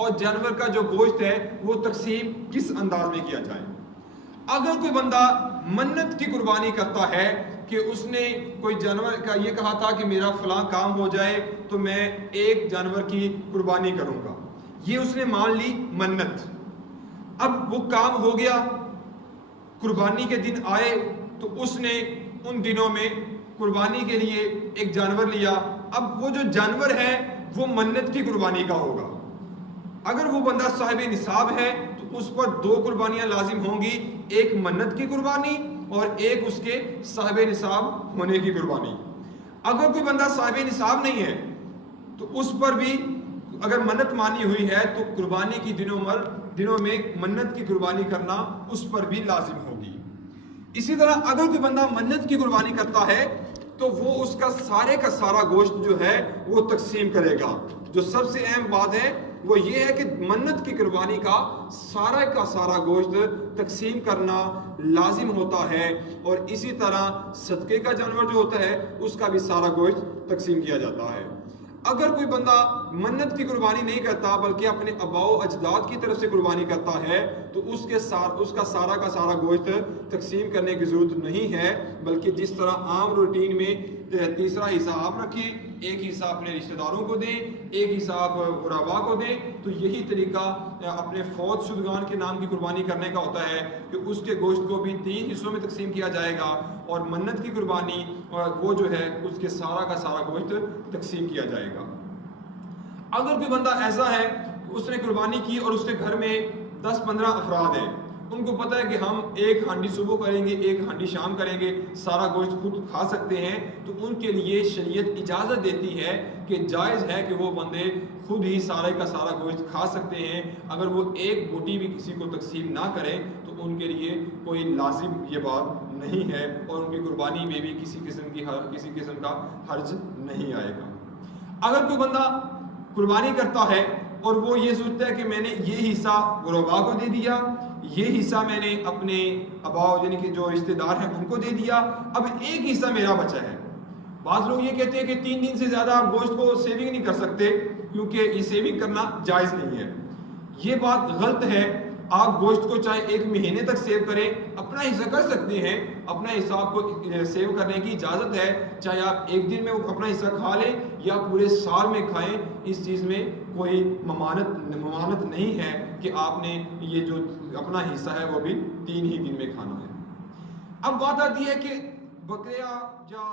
और जानवर का जो गोश्त है वो तकसीम किस अंदाज में किया जाए। अगर कोई बंदा मन्नत की कुर्बानी करता है कि उसने कोई जानवर का ये कहा था कि मेरा फलां काम हो जाए तो मैं एक जानवर की कुर्बानी करूंगा, ये उसने मान ली मन्नत। अब वो काम हो गया, कुर्बानी के दिन आए तो उसने उन दिनों में कुर्बानी के लिए एक जानवर लिया। अब वो जो जानवर है वो मन्नत की कुर्बानी का होगा। अगर वो बंदा साहिब निसाब है तो उस पर दो कुर्बानियां लाजिम होंगी, एक मन्नत की कुर्बानी और एक उसके साहिब निसाब होने की कुर्बानी। अगर कोई बंदा साहिब निसाब नहीं है तो उस पर भी अगर मन्नत मानी हुई है तो कुर्बानी की दिनों में मन्नत की कुर्बानी करना उस पर भी लाजिम होगी। इसी तरह अगर कोई बंदा मन्नत की कुर्बानी करता है तो वो उसका सारे का सारा गोश्त जो है वो तकसीम करेगा। जो सबसे अहम बात है वो ये है कि मन्नत की कुर्बानी का सारा गोश्त तकसीम करना लाजिम होता है, और इसी तरह सदके का जानवर जो होता है उसका भी सारा गोश्त तकसीम किया जाता है। अगर कोई बंदा मन्नत की कुर्बानी नहीं करता बल्कि अपने अबाओ अजदाद की तरफ से कुर्बानी करता है तो उसका सारा का सारा गोश्त तकसीम करने की ज़रूरत नहीं है, बल्कि जिस तरह आम रूटीन में तीसरा हिस्सा आप रखें, एक हिस्सा अपने रिश्तेदारों को दें, एक हिस्सा आप गुराबा को दें, तो यही तरीका अपने फौज शुदगान के नाम की कुर्बानी करने का होता है कि उसके गोश्त को भी 3 हिस्सों में तकसीम किया जाएगा और मन्नत की कुर्बानी वो जो है उसके सारा का सारा गोश्त तकसीम किया जाएगा। अगर कोई बंदा ऐसा है उसने कुर्बानी की और उसके घर में 10-15 अफराद हैं, उनको पता है कि हम एक हांडी सुबह करेंगे, एक हांडी शाम करेंगे, सारा गोश्त खुद खा सकते हैं, तो उनके लिए शरीयत इजाज़त देती है कि जायज़ है कि वो बंदे खुद ही सारे का सारा गोश्त खा सकते हैं। अगर वो एक बोटी भी किसी को तकसीम ना करें तो उनके लिए कोई लाजिम ये बात नहीं है और उनकी कुर्बानी में भी किसी किस्म का हर्ज नहीं आएगा। अगर कोई बंदा कुर्बानी करता है और वो ये सोचता है कि मैंने ये हिस्सा गुरबा को दे दिया, ये हिस्सा मैंने अपने अबाव यानी कि जो रिश्तेदार हैं उनको दे दिया, अब एक हिस्सा मेरा बचा है। बाज़ लोग ये कहते हैं कि 3 दिन से ज़्यादा आप गोश्त को सेविंग नहीं कर सकते क्योंकि ये सेविंग करना जायज़ नहीं है। ये बात गलत है। आप गोश्त को चाहे 1 महीने तक सेव करें, अपना हिस्सा कर सकते हैं, अपना हिस्सा आपको सेव करने की इजाज़त है। चाहे आप 1 दिन में अपना हिस्सा खा लें या पूरे साल में खाएं, इस चीज़ में कोई ममानत नहीं है कि आपने ये जो अपना हिस्सा है वो भी 3 ही दिन में खाना है। अब बात आती है कि बकरियां या